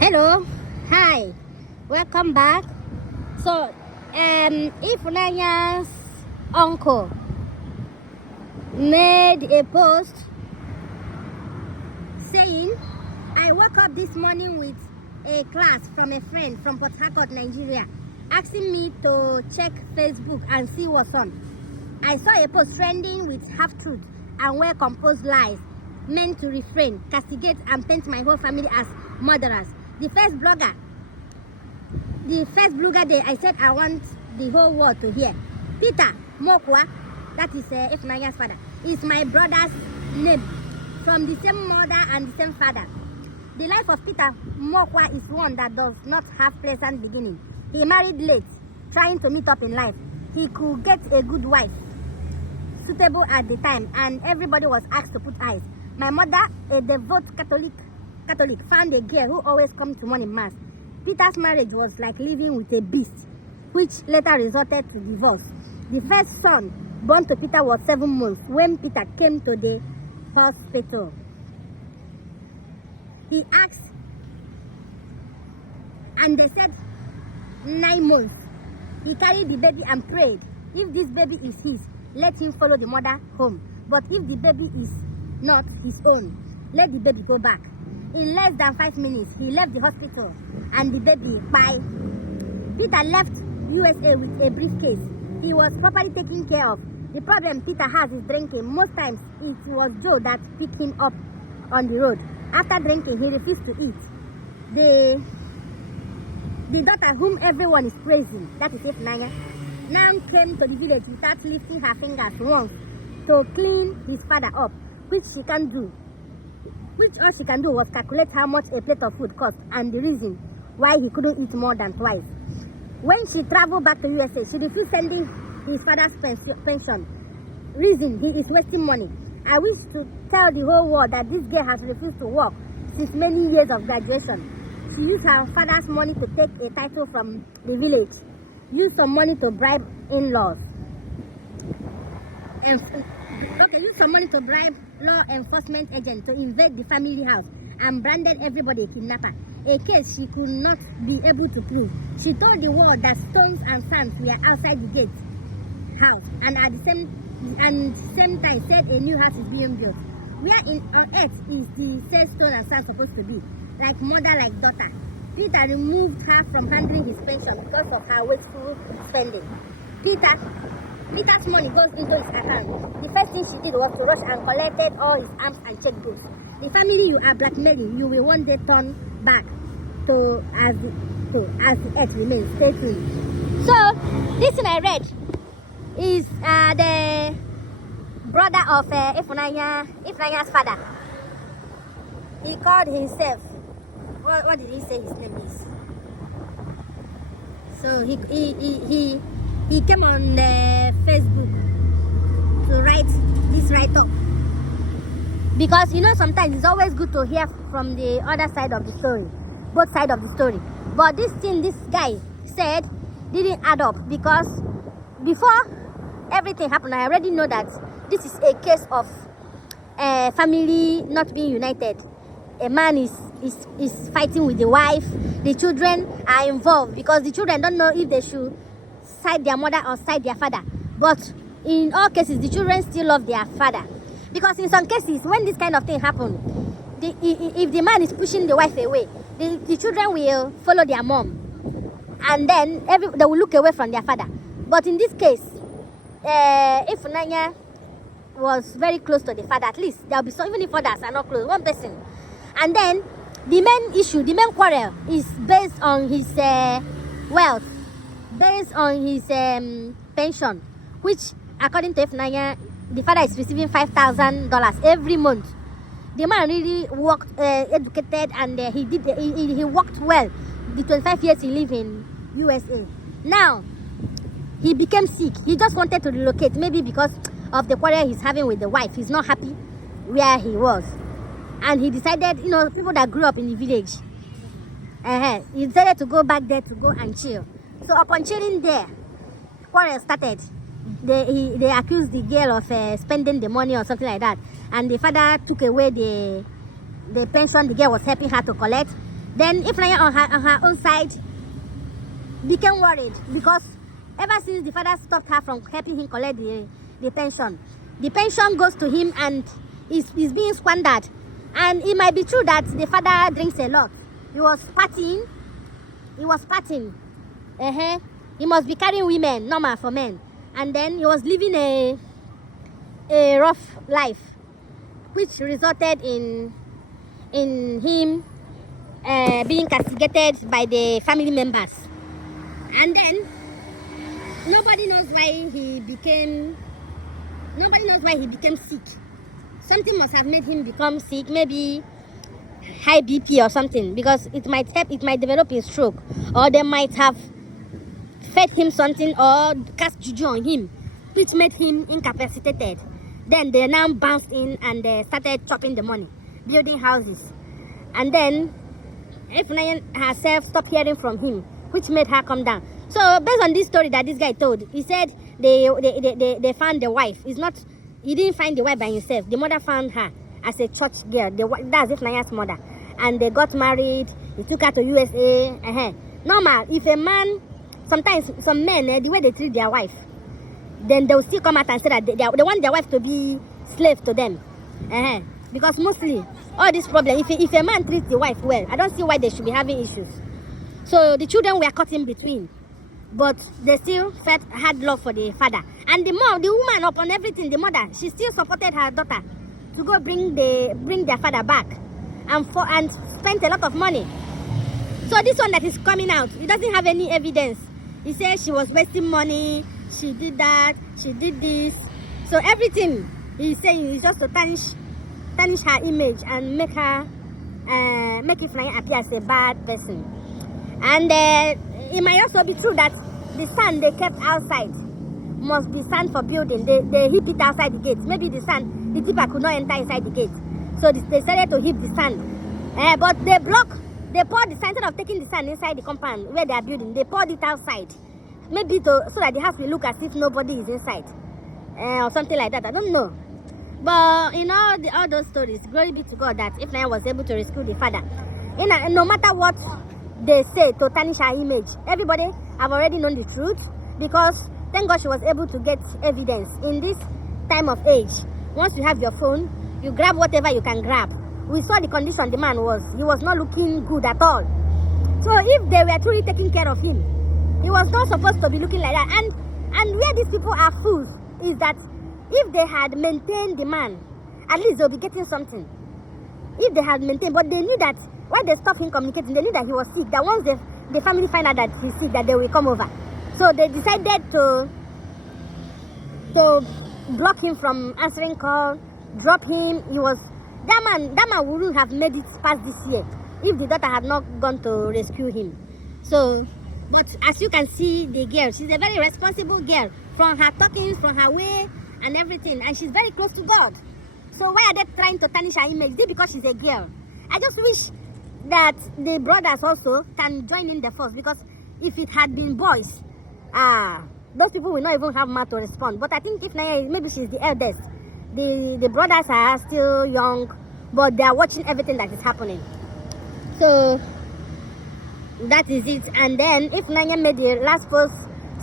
Hello, hi, welcome back. So, Ifunanya's uncle made a post saying, I woke up this morning with a class from a friend from Port Harcourt, Nigeria, asking me to check Facebook and see what's on. I saw a post trending with half-truth and well-composed lies meant to refrain, castigate, and paint my whole family as murderers. The first blogger day, I said I want the whole world to hear. Peter Mokwa, that is Ifunanya's father, is my brother's name, from the same mother and the same father. The life of Peter Mokwa is one that does not have pleasant beginning. He married late, trying to meet up in life. He could get a good wife, suitable at the time, and everybody was asked to put eyes. My mother, a devout Catholic, found a girl who always comes to morning mass. Peter's marriage was like living with a beast, which later resulted to divorce. The first son born to Peter was 7 months when Peter came to the hospital. He asked, and they said 9 months. He carried the baby and prayed, if this baby is his, let him follow the mother home. But if the baby is not his own, let the baby go back. In less than 5 minutes, he left the hospital and the baby by. Peter left USA with a briefcase. He was properly taken care of. The problem Peter has is drinking. Most times, it was Joe that picked him up on the road. After drinking, he refused to eat. The daughter whom everyone is praising, that is Ifunanya, now came to the village without lifting her fingers once to clean his father up, which all she can do was calculate how much a plate of food cost and the reason why he couldn't eat more than twice. When she traveled back to USA, she refused sending his father's pension. Reason, he is wasting money. I wish to tell the whole world that this girl has refused to work since many years of graduation. She used her father's money to take a title from the village, used some money to bribe in-laws, use some money to bribe law enforcement agents to invade the family house, and branded everybody a kidnapper, a case she could not be able to prove. She told the world that stones and sands were outside the gate house, and at the same time said a new house is being built. Where on earth is the said stone and sand supposed to be? Like mother, like daughter. Peter removed her from handling his pension because of her wasteful spending. Peter's money goes into his account. The first thing she did was to rush and collected all his arms and checkbooks. The family you are blackmailing, you will one day turn back to as the earth remains. Stay tuned. So, this thing I read is the brother of Ifunanya's father. He called himself, what did he say his name is? So he came on Facebook to write this write-up, because sometimes it's always good to hear from the other side of the story, both sides of the story. But this thing this guy said didn't add up, because before everything happened, I already know that this is a case of family not being united. A man is fighting with the wife. The children are involved because the children don't know if they should side their mother or side their father. But in all cases, the children still love their father, because in some cases, when this kind of thing happens, if the man is pushing the wife away, the children will follow their mom, and then they will look away from their father. But in this case, Ifunanya was very close to the father. At least there will be some, even if others are not close, one person. And then the main quarrel is based on his wealth, based on his pension, which according to Ifunanya, the father is receiving $5,000 every month. The man really worked, educated, and he worked well. The 25 years he lived in USA. Now he became sick. He just wanted to relocate, maybe because of the quarrel he's having with the wife. He's not happy where he was, and he decided, people that grew up in the village, he decided to go back there to go and chill. So upon chilling there, quarrel started. They accused the girl of spending the money or something like that, and the father took away the pension the girl was helping her to collect. Then Ifunanya on her own side became worried because ever since the father stopped her from helping him collect the pension goes to him and is being squandered. And it might be true that the father drinks a lot. He was partying. He must be carrying women, normal for men. And then he was living a rough life, which resulted in him being castigated by the family members. And then nobody knows why he became sick. Something must have made him become sick, maybe high BP or something, because it might develop a stroke, or they might have fed him something or cast juju on him, which made him incapacitated. Then they now bounced in and they started chopping the money, building houses. And then Ifunanya herself stopped hearing from him, which made her come down. So based on this story that this guy told, he said they found the wife. He didn't find the wife by himself. The mother found her as a church girl. That's Ifunanya's mother. And they got married. He took her to USA. Normal, if a man, sometimes some men, the way they treat their wife, then they'll still come out and say that they want their wife to be slave to them. Because mostly, all this problem, if a man treats the wife well, I don't see why they should be having issues. So the children were caught in between, but they still had love for the father. And the woman, upon everything, the mother, she still supported her daughter to go bring their father back and spent a lot of money. So this one that is coming out, it doesn't have any evidence. He says she was wasting money, she did that, she did this. So everything he's saying is just to tarnish her image and make Ifunanya appear as a bad person. And it might also be true that the sand they kept outside must be sand for building. They heap it outside the gate. Maybe the tipper could not enter inside the gate, so they decided to heap the sand. But they poured the sand. Instead of taking the sand inside the compound where they are building, they poured it outside, maybe so that the house will look as if nobody is inside, or something like that. I don't know. But in all those stories, glory be to God that Ifunanya was able to rescue the father. No matter what they say to tarnish her image, everybody have already known the truth, because thank God she was able to get evidence in this time of age. Once you have your phone, you grab whatever you can grab. We saw the condition the man was. He was not looking good at all. So if they were truly taking care of him, he was not supposed to be looking like that. And where these people are fools is that if they had maintained the man, at least they'll be getting something. If they had maintained, but they knew that when they stopped him communicating, they knew that he was sick, that once the family find out that he's sick, that they will come over. So they decided to block him from answering call, drop him. That man wouldn't have made it past this year if the daughter had not gone to rescue him. So, but as you can see, the girl, she's a very responsible girl, from her talking, from her way and everything, and she's very close to God. So why are they trying to tarnish her image? Is it because she's a girl? I just wish that the brothers also can join in the force, because if it had been boys, those people will not even have mouth to respond. But I think Ifunanya, maybe she's the eldest. The brothers are still young, but they are watching everything that is happening. So that is it. And then Ifunanya made the last post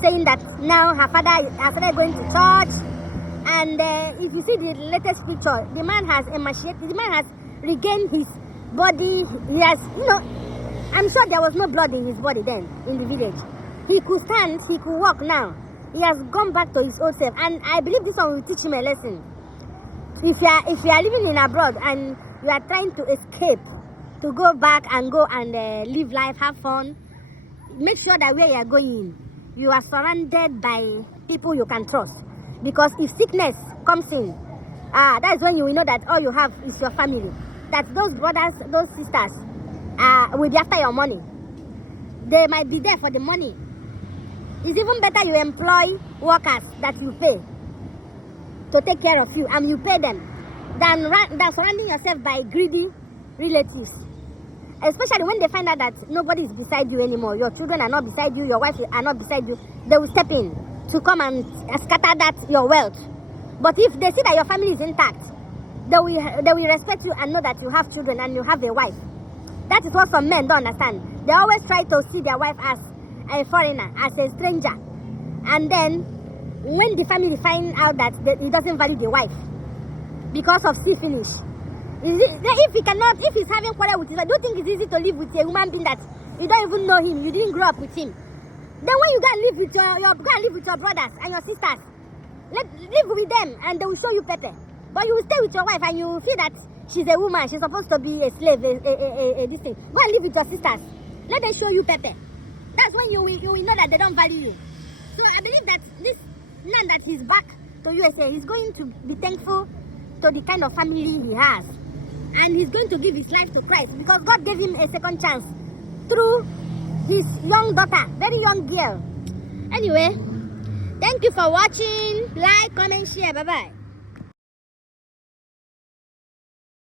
saying that now her father has started going to church. And if you see the latest picture, the man has emaciated. The man has regained his body. He has, I'm sure there was no blood in his body then in the village. He could stand, he could walk now. He has gone back to his old self. And I believe this one will teach him a lesson. If you are living in abroad and you are trying to escape, to go back and live life, have fun, make sure that where you are going, you are surrounded by people you can trust. Because if sickness comes in, that's when you will know that all you have is your family. That those brothers, those sisters will be after your money. They might be there for the money. It's even better you employ workers that you pay to take care of you, and you pay them, than surrounding yourself by greedy relatives. Especially when they find out that nobody is beside you anymore. Your children are not beside you, your wife are not beside you. They will step in to come and scatter your wealth. But if they see that your family is intact, they will respect you and know that you have children and you have a wife. That is what some men don't understand. They always try to see their wife as a foreigner, as a stranger. And then, when the family find out that he doesn't value the wife because of syphilis, if he's having quarrel with his wife, do you think it's easy to live with a human being that you don't even know him, you didn't grow up with him? Then when you go and live with your brothers and your sisters, live with them and they will show you pepper. But you will stay with your wife and you will feel that she's a woman, she's supposed to be a slave, this thing. Go and live with your sisters. Let them show you pepper. That's when you will know that they don't value you. So I believe that this man that he's back to USA, he's going to be thankful to the kind of family he has. And he's going to give his life to Christ because God gave him a second chance through his young daughter, very young girl. Anyway, thank you for watching. Like, comment, share. Bye-bye.